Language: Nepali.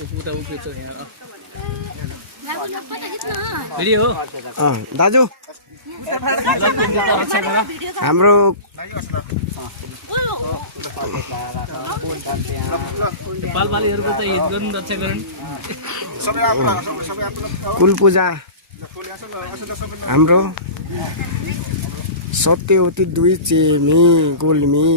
उता उभिएको छ यहाँ भिडियो हो दाजु हाम्रो पालपालीहरूको त हित गर्नु रक्षा गर्नु कुल पूजा हाम्रो सत्यवती 2 चेमी गुल्मी